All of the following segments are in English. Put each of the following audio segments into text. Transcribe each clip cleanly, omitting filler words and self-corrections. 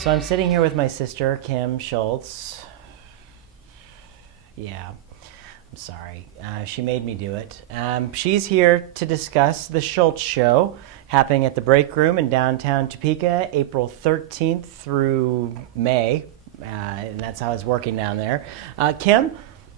So I'm sitting here with my sister, Kim Schultz. Yeah, I'm sorry. She made me do it. She's here to discuss the Schultz Show, happening at the Break Room in downtown Topeka, April 13th through May. And that's how it's working down there. Kim,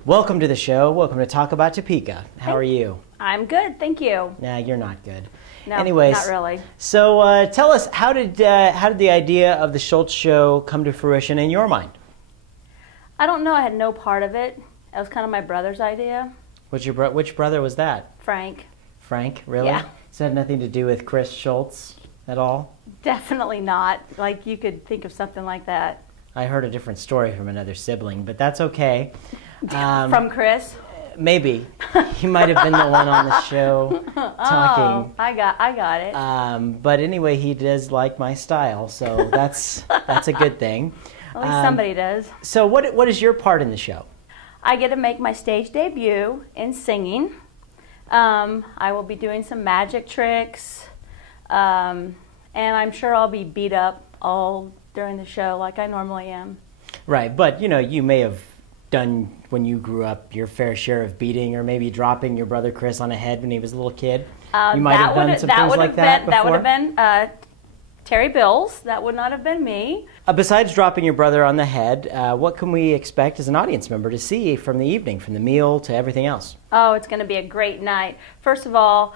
welcome to the show. Welcome to Talk About Topeka. How are you? I'm good, thank you. Nah, you're not good. No, Anyways, not really. So tell us, how did the idea of the Schultz Show come to fruition in your mind? I don't know. I had no part of it. It was kind of my brother's idea. Which brother was that? Frank. Frank, really? Yeah. So it had nothing to do with Chris Schultz at all? Definitely not. Like, you could think of something like that. I heard a different story from another sibling, but that's okay. From Chris? Maybe. He might have been the one on the show talking. Oh, I got it. But anyway, he does like my style, so that's a good thing. At least somebody does. So what is your part in the show? I get to make my stage debut in singing. I will be doing some magic tricks, and I'm sure I'll be beat up all during the show like I normally am. Right, but you may have done, when you grew up, your fair share of beating or maybe dropping your brother Chris on a head when he was a little kid. You might have done some things like that before? That would have been Terry Bills. That would not have been me. Besides dropping your brother on the head, what can we expect as an audience member to see from the evening, from the meal to everything else? Oh, it's going to be a great night. First of all,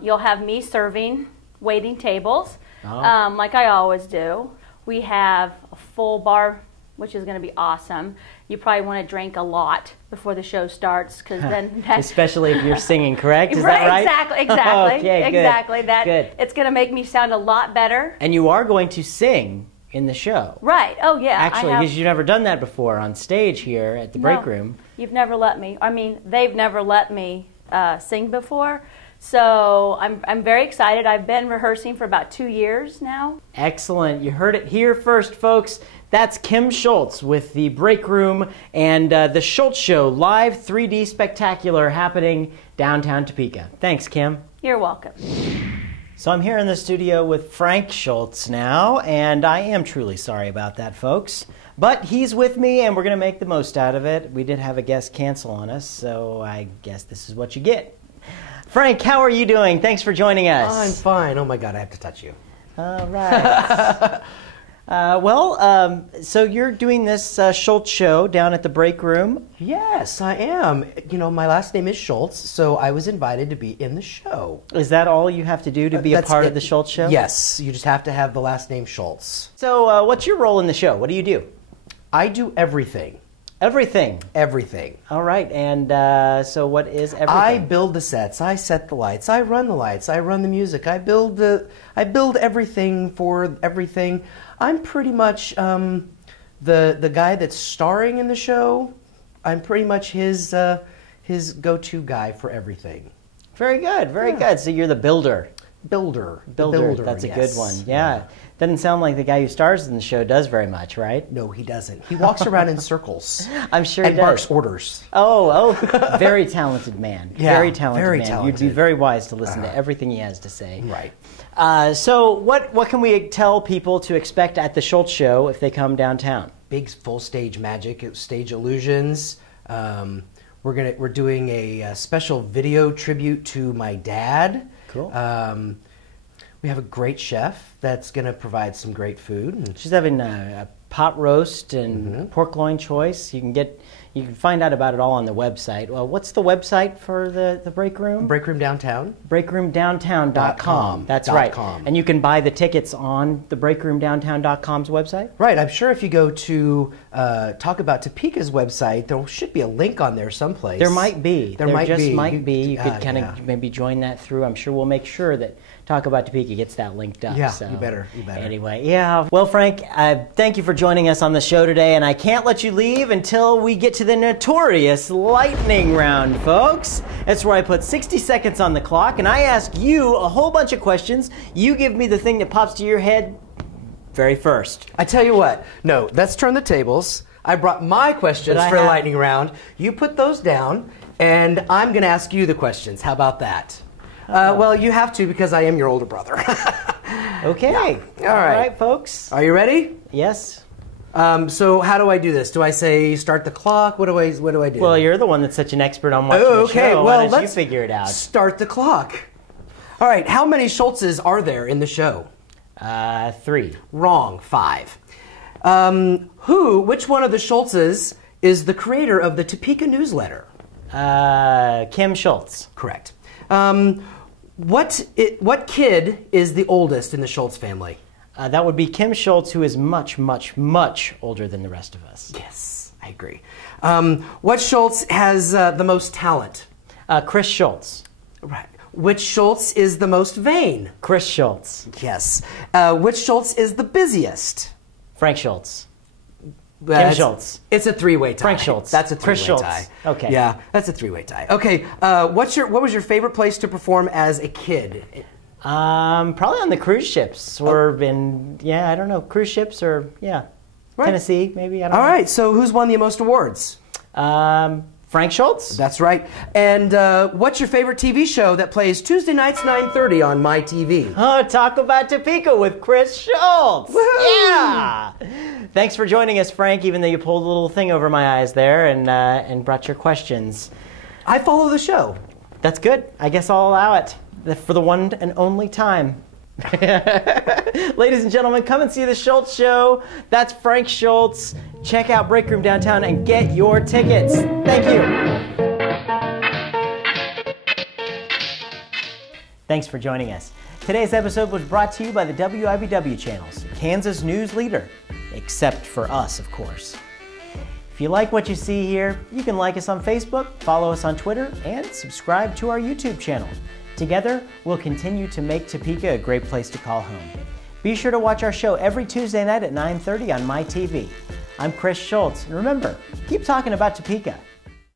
you'll have me serving, waiting tables, like I always do. We have a full bar, which is going to be awesome. You probably want to drink a lot before the show starts, because then especially if you're singing, correct? Is that right? Exactly. Okay, exactly. Good. It's going to make me sound a lot better. And you are going to sing in the show, right? Oh yeah. Actually, because you've never done that before on stage here at the Break Room. You've never let me. I mean, they've never let me sing before. So I'm very excited. I've been rehearsing for about 2 years now. Excellent. You heard it here first, folks. That's Kim Schultz with the Break Room and the Schultz Show live 3D spectacular happening downtown Topeka. Thanks, Kim. You're welcome. So I'm here in the studio with Frank Schultz now, and I am truly sorry about that, folks. But he's with me, and we're going to make the most out of it. We did have a guest cancel on us, so I guess this is what you get. Frank, how are you doing? Thanks for joining us. I'm fine. Oh my God, I have to touch you. All right. So you're doing this Schultz Show down at the Break Room? Yes, I am. My last name is Schultz, so I was invited to be in the show. Is that all you have to do to be a part of the Schultz Show? Yes, you just have to have the last name Schultz. So what's your role in the show? What do you do? I do everything. Everything? Everything. All right, and so what is everything? I build the sets, I set the lights, I run the lights, I run the music, I build everything for everything. I'm pretty much the guy that's starring in the show. I'm pretty much his go-to guy for everything. Very good, very good. So you're the builder. Builder. That's a good one. Yeah. Doesn't sound like the guy who stars in the show does very much, right? No, he doesn't. He walks around in circles. I'm sure he does. And barks orders. Oh, very talented man. Yeah, very talented very man. talented. You'd be very wise to listen to everything he has to say. Right. So what can we tell people to expect at the Schultz Show if they come downtown? Big full stage magic, stage illusions. We're doing a special video tribute to my dad. Cool. We have a great chef that's going to provide some great food. She's having a pot roast and pork loin choice. You can find out about it all on the website. Well, what's the website for the Break Room? Break Room Downtown. BreakRoomDowntown.com. That's right. And you can buy the tickets on the BreakRoomDowntown.com's website? Right. I'm sure if you go to Talk About Topeka's website, there should be a link on there someplace. There might be. There might be. You could kind of maybe join that through. I'm sure we'll make sure that Talk About Topeka gets that linked up. Yeah, so. you better. Anyway, yeah. Well, Frank, thank you for joining us on the show today, and I can't let you leave until we get to the notorious lightning round, folks. That's where I put 60 seconds on the clock, and I ask you a whole bunch of questions. You give me the thing that pops to your head very first. I tell you what. No, let's turn the tables. I brought my questions for the lightning round. You put those down, and I'm going to ask you the questions. How about that? Well, you have to because I am your older brother. Okay. Yeah. All right, folks. Are you ready? Yes. So how do I do this? Do I say start the clock? What do I do? Well, you're the one that's such an expert on watching the show. Why don't you figure it out? Start the clock. All right, how many Schultzes are there in the show? 3. Wrong, 5. Which one of the Schultzes is the creator of the Topeka newsletter? Kim Schultz. Correct. What kid is the oldest in the Schultz family? That would be Kim Schultz, who is much, much, much older than the rest of us. Yes, I agree. What Schultz has the most talent? Chris Schultz. Right. Which Schultz is the most vain? Chris Schultz. Yes. Which Schultz is the busiest? Frank Schultz. Kim Schultz. It's a 3-way tie. Frank Schultz. That's a 3-way tie. Okay. Yeah, that's a 3-way tie. Okay. What was your favorite place to perform as a kid? Probably on the cruise ships, or in I don't know, cruise ships, or right. Tennessee, maybe. I don't know. All right. So who's won the most awards? Frank Schultz. That's right. And what's your favorite TV show that plays Tuesday nights 9:30 on my TV? Oh, Talk About Topeka with Chris Schultz. Woo-hoo! Yeah. Thanks for joining us, Frank. Even though you pulled a little thing over my eyes there and brought your questions. I follow the show. That's good. I guess I'll allow it for the one and only time. Ladies and gentlemen, come and see the Schultz Show. That's Frank Schultz. Check out Break Room Downtown and get your tickets. Thank you. Thanks for joining us. Today's episode was brought to you by the WIBW channels, Kansas news leader, except for us, of course. If you like what you see here, you can like us on Facebook, follow us on Twitter, and subscribe to our YouTube channel. Together, we'll continue to make Topeka a great place to call home. Be sure to watch our show every Tuesday night at 9:30 on my TV. I'm Chris Schultz, and remember, keep talking about Topeka.